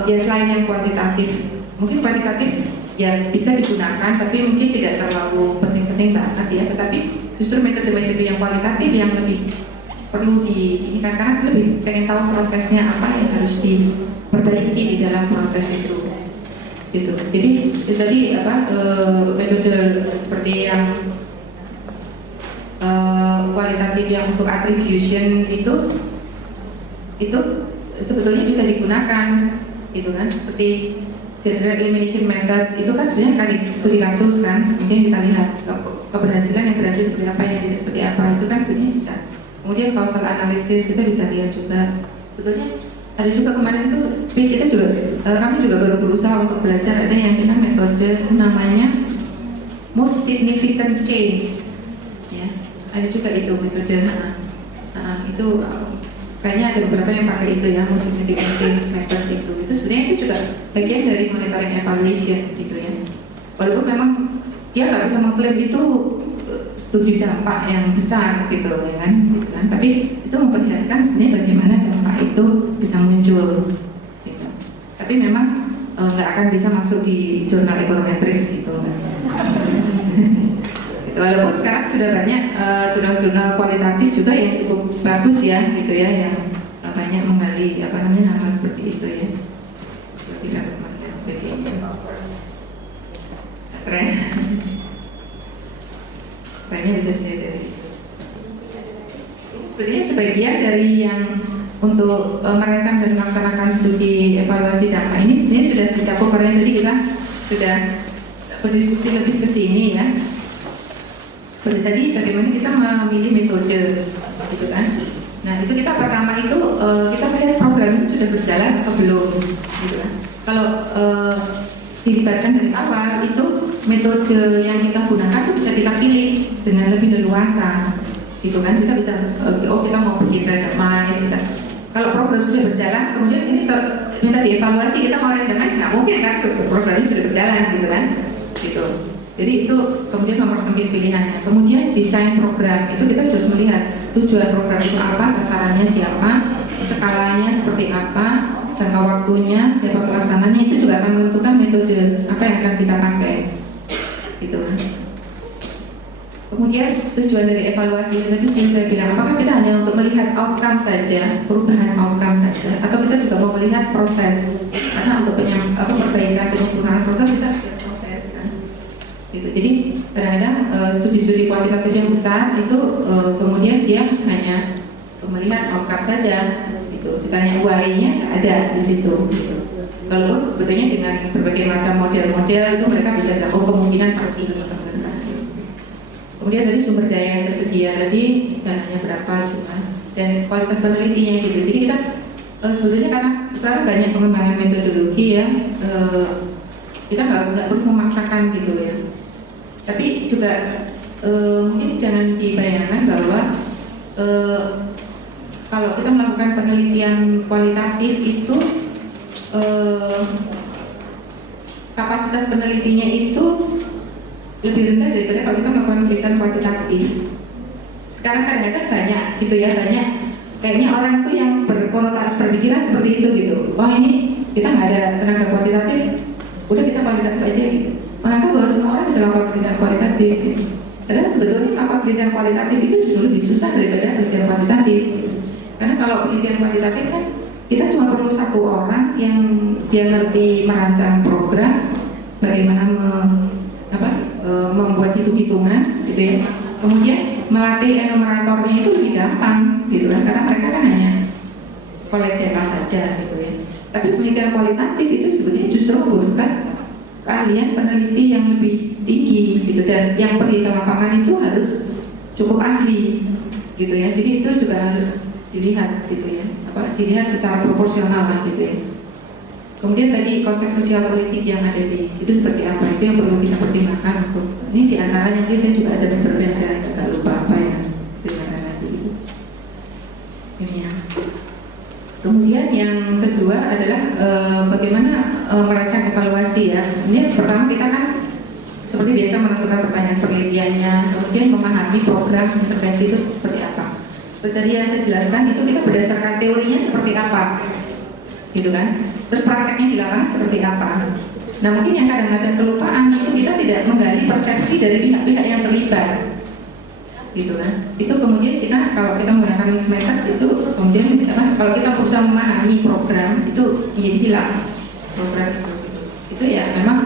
ya selain yang kuantitatif, mungkin kuantitatif ya bisa digunakan, tapi mungkin tidak terlalu penting-penting banget ya. Tetapi justru metode-metode yang kualitatif yang lebih perlu diinginkan, karena lebih pengen tahu prosesnya apa yang harus diperbaiki di dalam proses itu gitu. Jadi itu tadi metode seperti yang kualitatif yang untuk attribution itu sebetulnya bisa digunakan gitu kan, seperti general elimination method itu kan sebenarnya kali studi kasus kan, mungkin kita lihat keberhasilan yang berhasil seperti apa, yang tidak seperti apa, itu kan sebenarnya bisa. Kemudian causal analysis kita bisa lihat juga, sebetulnya ada juga kemarin tuh kami juga baru berusaha untuk belajar, ada yang kita metode namanya most significant change ya, ada juga itu metode itu kayaknya ada beberapa yang pakai itu ya, most significant change method itu sebenarnya itu juga bagian dari monitoring evaluation gitu ya, walaupun memang dia nggak bisa mengklaim itu studi dampak yang besar gitu ya kan, tapi itu memperlihatkan sebenarnya bagaimana dampak itu bisa muncul gitu. Tapi memang nggak akan bisa masuk di jurnal econometrics gitu kan. Walaupun sekarang sudah banyak jurnal-jurnal kualitatif juga yang cukup bagus ya gitu ya, yang banyak menggali hal seperti itu ya, seperti Vermeer dan sebagainya. Keren. Banyak bisa dilihat dari itu. Sebenarnya sebagian dari yang untuk merancang dan melaksanakan studi evaluasi dampak ini sebenarnya sudah dicakup, karena tadi kita sudah berdiskusi lebih ke sini ya. Seperti tadi bagaimana kita memilih metode gitu kan. Nah itu kita pertama itu kita melihat program itu sudah berjalan atau belum gitu kan. Kalau dilibatkan dari awal itu metode yang kita gunakan itu bisa kita pilih dengan lebih leluasa gitu kan. Kita bisa kita mau bikin randomize kita. Kalau program sudah berjalan kemudian ini minta dievaluasi, kita mau randomize nggak mungkin kan, programnya sudah berjalan gitu kan, gitu. Jadi itu kemudian nomor 9 pilihannya. Kemudian desain program itu kita harus melihat tujuan program itu apa, sasarannya siapa, skalanya seperti apa, jangka waktunya, siapa pelaksananya, itu juga akan menentukan metode apa yang akan kita pakai, gitu. Kemudian tujuan dari evaluasi itu tadi saya bilang, apakah kita hanya untuk melihat outcome saja, perubahan outcome saja, atau kita juga mau melihat proses? Karena untuk perbaikan penyempurnaan program kita harus proses kan. Gitu. Jadi kadang-kadang studi-studi kuantitatif yang besar itu kemudian dia hanya melihat outcome saja, gitu. Ditanya why-nya ada di situ. Gitu. Kalau sebetulnya dengan berbagai macam model-model itu mereka bisa bilang, oh kemungkinan seperti ini. Kemudian tadi sumber daya yang tersedia tadi dananya berapa gitu kan, dan kualitas penelitinya gitu. Jadi kita sebetulnya karena sekarang banyak pengembangan metodologi ya, kita nggak perlu memaksakan gitu ya. Tapi juga mungkin jangan dibayangkan bahwa kalau kita melakukan penelitian kualitatif itu kapasitas penelitinya itu lebih rendah daripada kalau kita melakukan penelitian kuantitatif. Sekarang kadang-kadang banyak gitu ya, banyak kayaknya orang tuh yang berkonotasi berpikiran seperti itu gitu. Oh ini kita nggak ada tenaga kuantitatif, udah kita kualitatif aja gitu. Menganggap bahwa semua orang bisa melakukan penelitian kualitatif gitu. Padahal sebetulnya melakukan penelitian kualitatif itu justru lebih susah daripada penelitian kuantitatif gitu. Karena kalau penelitian kuantitatif kan kita cuma perlu satu orang yang dia ngerti merancang program, bagaimana membuat hitung-hitungan gitu ya. Kemudian melatih enumeratornya itu lebih gampang gitu kan, karena mereka kan hanya collect data saja gitu ya. Tapi penelitian kualitatif itu sebenarnya justru membutuhkan keahlian peneliti yang lebih tinggi gitu, dan yang pergi ke lapangan itu harus cukup ahli gitu ya. Jadi itu juga harus dilihat gitu ya, dilihat secara proporsional lah gitu ya. Kemudian tadi konteks sosial politik yang ada di situ seperti apa, itu yang perlu kita pertimbangkan. Ini di antaranya saya juga ada beberapa yang saya agak lupa apa yang harus pertimbangkan lagi. Ini ya. Kemudian yang kedua adalah bagaimana merancang evaluasi ya. Ini pertama kita kan seperti biasa menentukan pertanyaan penelitiannya, kemudian memahami program intervensi itu seperti apa. Seperti yang saya jelaskan itu kita berdasarkan teorinya seperti apa, gitu kan. Terus prakteknya di lapangan seperti apa. Nah mungkin yang kadang-kadang kelupaan itu kita tidak menggali persepsi dari pihak-pihak yang terlibat, gitu kan. Itu kemudian kita kalau kita menggunakan metode itu kemudian kalau kita berusaha memahami program itu menjadi hilang program itu ya memang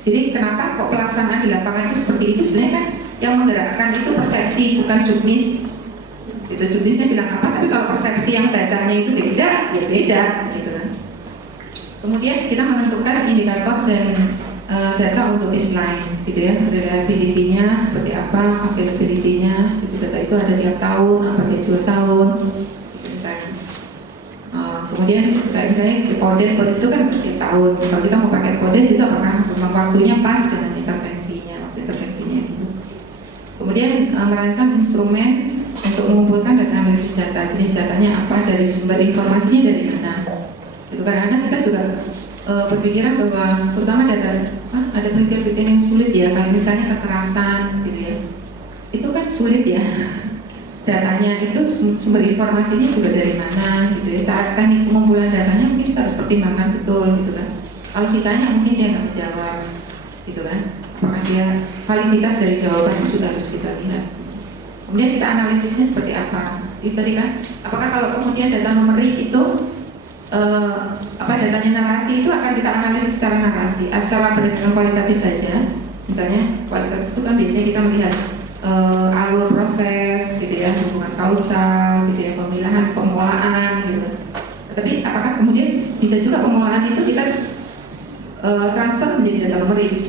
jadi kenapa kok pelaksanaan di lapangan itu seperti itu, sebenarnya kan yang menggerakkan itu persepsi bukan juknis. Itu juknisnya bilang apa, tapi kalau persepsi yang bacanya itu beda, ya beda gitu kan. Kemudian kita menentukan indikator dan data untuk baseline gitu ya, reliability-nya seperti apa, availability-nya, gitu. Data itu ada tiap tahun, apa tiap 2 tahun gitu misalnya. Kemudian kayak misalnya kodes itu kan tiap tahun. Kalau kita mau pakai kodes itu apakah memang waktunya pas dengan intervensinya, waktu intervensinya gitu. Kemudian merancang instrumen untuk mengumpulkan dan analisis data. Jenis datanya apa, dari sumber informasinya dari mana. Itu kadang-kadang kita juga berpikiran bahwa terutama data ada penelitian yang sulit ya, kayak misalnya kekerasan gitu ya. Itu kan sulit ya. Datanya itu sumber informasinya juga dari mana gitu ya. Cara teknik pengumpulan datanya mungkin kita harus pertimbangkan betul gitu kan. Kalau ditanya mungkin dia nggak menjawab gitu kan. Apakah dia validitas dari jawaban itu juga harus kita lihat. Kemudian kita analisisnya seperti apa? Itu tadi kan, apakah kalau kemudian data numerik itu datanya narasi itu akan kita analisis secara narasi, secara berdasarkan kualitatif saja. Misalnya kualitatif itu kan biasanya kita melihat alur proses, gitu ya, hubungan kausal, gitu ya, pemilahan, pengelolaan, gitu. Tapi apakah kemudian bisa juga pengelolaan itu kita transfer menjadi data numerik?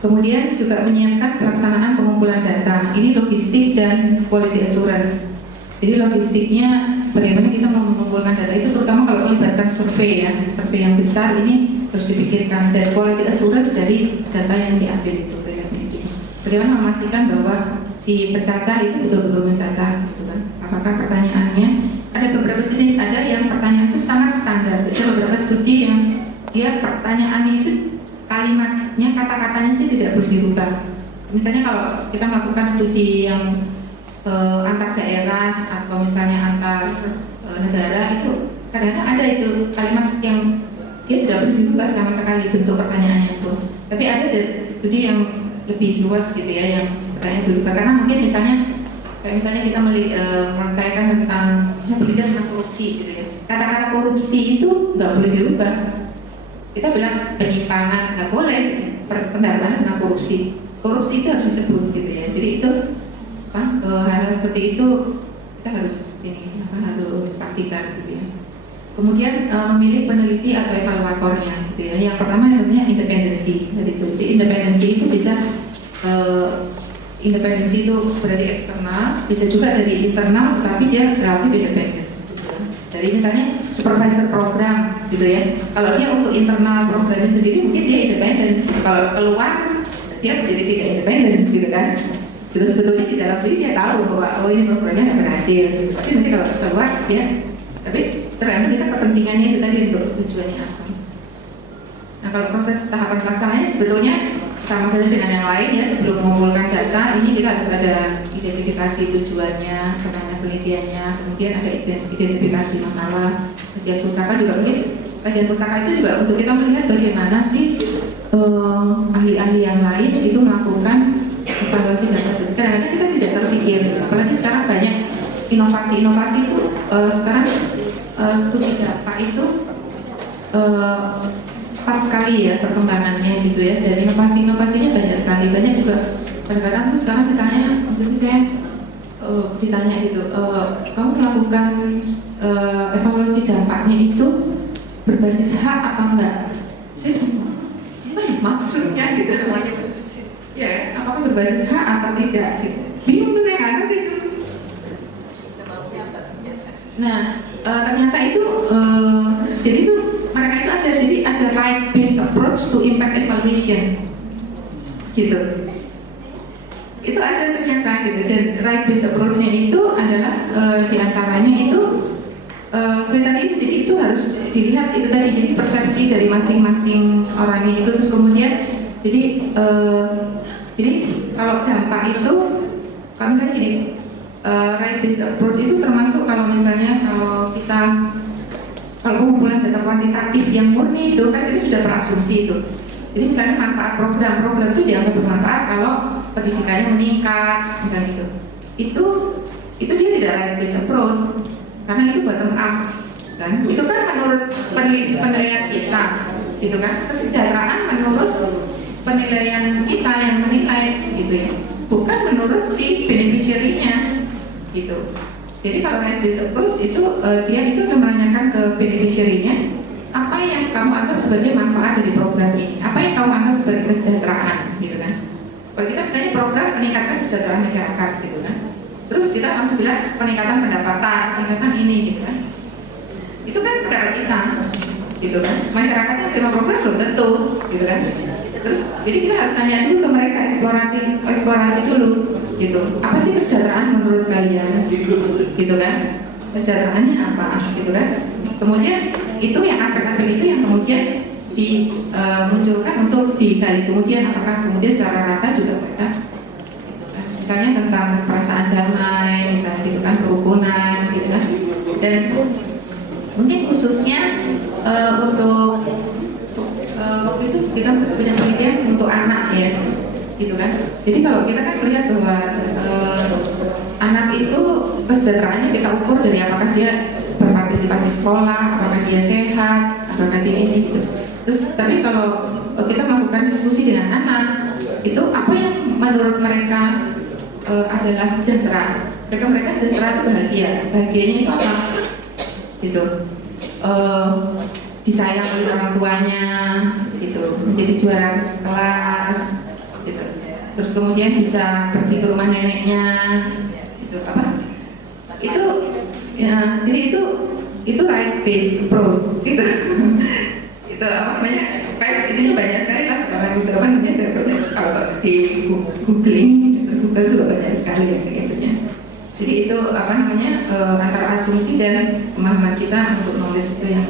Kemudian juga menyiapkan pelaksanaan pengumpulan data. Ini logistik dan quality assurance. Jadi logistiknya bagaimana kita mengumpulkan data itu, terutama kalau melibatkan survei ya, survei yang besar ini harus dipikirkan. Dan quality assurance dari data yang diambil itu. Bagaimana memastikan bahwa si pencacah itu betul-betul mencacah, gitu kan? Apakah pertanyaannya ada beberapa jenis, ada yang pertanyaan itu sangat standar. Ada beberapa studi yang dia pertanyaannya itu kalimatnya, kata-katanya sih tidak boleh dirubah. Misalnya kalau kita melakukan studi yang antar daerah atau misalnya antar negara, itu kadang-kadang ada itu kalimat yang dia tidak boleh dirubah sama sekali bentuk pertanyaannya itu. Tapi ada studi yang lebih luas gitu ya, yang pertanyaan berubah karena mungkin misalnya kayak misalnya kita merangkaikan tentang penelitian tentang korupsi gitu ya. Kata-kata korupsi itu nggak boleh dirubah. Kita bilang penyimpangan nggak boleh, pendalaman tentang korupsi. Korupsi itu harus disebut gitu ya. Jadi itu hal seperti itu kita harus harus pastikan gitu ya. Kemudian memilih peneliti atau evaluatornya gitu ya. Yang pertama namanya independensi. Jadi independensi itu bisa independensi itu berarti eksternal, bisa juga dari internal, tetapi dia relatif independen. Jadi misalnya supervisor program gitu ya. Kalau dia untuk internal programnya sendiri mungkin dia independen. Kalau keluar dia menjadi tidak independen gitu kan. Itu sebetulnya di dalam diri dia tahu bahwa oh ini programnya nggak berhasil. Tapi nanti kalau keluar dia, tapi tergantung kita kepentingannya itu tadi untuk tujuannya apa. Nah kalau proses tahapan pelaksananya sebetulnya sama saja dengan yang lain ya. Sebelum mengumpulkan data ini kita harus ada identifikasi tujuannya, pertanyaan penelitiannya, kemudian ada identifikasi masalah. Kajian pustaka juga mungkin kajian pustaka itu juga untuk kita melihat bagaimana sih ahli-ahli yang lain itu melakukan evaluasi data. Kadang-kadang kita tidak terpikir, apalagi sekarang banyak inovasi-inovasi itu sekarang studi data itu cepat sekali ya perkembangannya gitu ya, dan inovasinya banyak sekali. Banyak juga kadang-kadang tuh sekarang misalnya waktu itu saya ditanya gitu, kamu melakukan evaluasi dampaknya itu berbasis hak apa enggak? Apa maksudnya gitu semuanya ya, apakah berbasis hak atau tidak gitu. Bingung tuh saya nggak ngerti itu. Nah ternyata itu jadi itu mereka itu ada right based approach to impact evaluation gitu. Itu ada ternyata gitu. Dan right based approach-nya itu adalah diantaranya itu seperti tadi, jadi itu harus dilihat itu tadi, jadi persepsi dari masing-masing orangnya itu. Terus kemudian jadi kalau dampak itu, kalau misalnya gini, right based approach itu termasuk kalau misalnya kalau pengumpulan data kuantitatif yang murni itu kan itu sudah berasumsi itu. Jadi misalnya manfaat program itu dianggap bermanfaat kalau pendidikannya meningkat, misalnya gitu. Itu dia tidak right based approach karena itu bottom up kan. Itu kan menurut penilaian kita, gitu kan. Kesejahteraan menurut penilaian kita yang menilai gitu ya, bukan menurut si beneficiary-nya gitu. Jadi kalau right based approach itu dia itu menanyakan ke beneficiary-nya apa yang kamu anggap sebagai manfaat dari program ini, apa yang kamu anggap sebagai kesejahteraan gitu kan. Kalau kita misalnya program meningkatkan kesejahteraan masyarakat gitu kan, terus kita akan bilang peningkatan pendapatan, peningkatan ini gitu kan, itu kan pendapat kita gitu kan. Masyarakatnya terima program belum tentu gitu kan. Terus jadi kita harus tanya dulu ke mereka, eksplorasi dulu gitu. Apa sih kesejahteraan menurut kalian? Gitu kan? Kesejahteraannya apa? Gitu kan? Kemudian itu yang aspek-aspek itu yang kemudian dimunculkan untuk digali kemudian apakah kemudian secara rata juga mereka misalnya tentang perasaan damai, misalnya gitu kan, kerukunan gitu kan. Dan mungkin khususnya untuk waktu itu kita punya penelitian untuk anak ya, gitu kan. Jadi kalau kita kan melihat bahwa anak itu kesejahteraannya kita ukur dari apakah dia berpartisipasi sekolah, apakah dia sehat, apakah dia ini gitu. Terus tapi kalau kita melakukan diskusi dengan anak, itu apa yang menurut mereka adalah sejahtera? Mereka sejahtera itu bahagia. Bahagianya itu apa? Gitu. Disayang oleh orang tuanya, gitu, menjadi juara kelas, gitu. Terus kemudian bisa pergi ke rumah neneknya, gitu apa? Itu, ya, jadi itu right based approach, gitu. Itu apa namanya? Kayak itunya banyak sekali lah. Kalau gitu apa namanya? Kalau di googling, Google juga banyak sekali ya kayak gitunya. Jadi itu antara asumsi dan pemahaman kita untuk knowledge itu yang